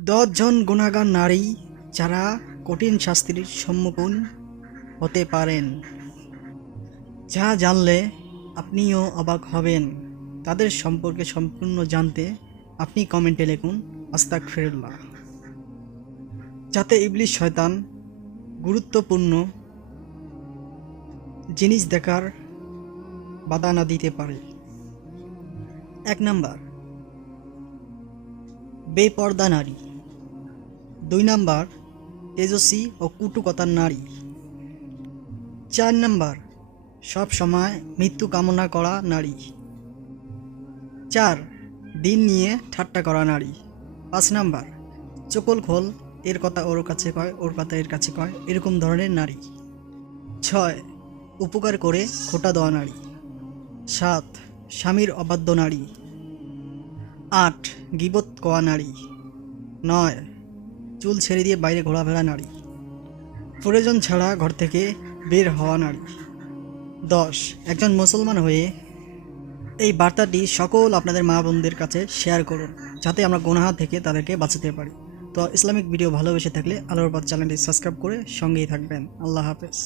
দশজন গুণাগার নারী যারা কঠিন শাস্তির সম্মুখীন হতে পারেন। যা জানলে আপনিও অবাক হবেন। তাদের সম্পর্কে সম্পূর্ণ জানতে আপনি কমেন্টে লিখুন আস্তাক ফিরুল্লাহ যাতে ইবলিশ শয়তান গুরুত্বপূর্ণ জিনিস দেখার বাধা না দিতে পারে। এক নাম্বার, বেপর্দা নারী। দুই নাম্বার, তেজস্বী ও কুটুকতার নারী। চার নাম্বার, সব সময় মৃত্যু কামনা করা নারী। চার, দিন নিয়ে ঠাট্টা করা নারী। পাঁচ নাম্বার, চকল খোল, এর কথা ওর কাছে কয়, ওর কথা এর কাছে কয়, এরকম ধরনের নারী। ছয়, উপকার করে খোটা দেওয়া নারী। সাত, স্বামীর অবাধ্য নারী। আট, গিবত কোয়া নারী। নয় চুল ছেড়ে দিয়ে বাইরে ঘোরাফেরা নারী। প্রয়োজন ছাড়া ঘর থেকে বের হওয়া নারী। দশ, একজন মুসলমান হয়ে এই বার্তাটি সকল আপনাদের মা বোনদের কাছে শেয়ার করুন, যাতে আমরা গোনাহা থেকে তাদেরকে বাঁচাতে পারি। তো ইসলামিক ভিডিও ভালোবেসে থাকলে আলোর পথ চ্যানেলটি সাবস্ক্রাইব করে সঙ্গেই থাকবেন। আল্লাহ হাফেজ।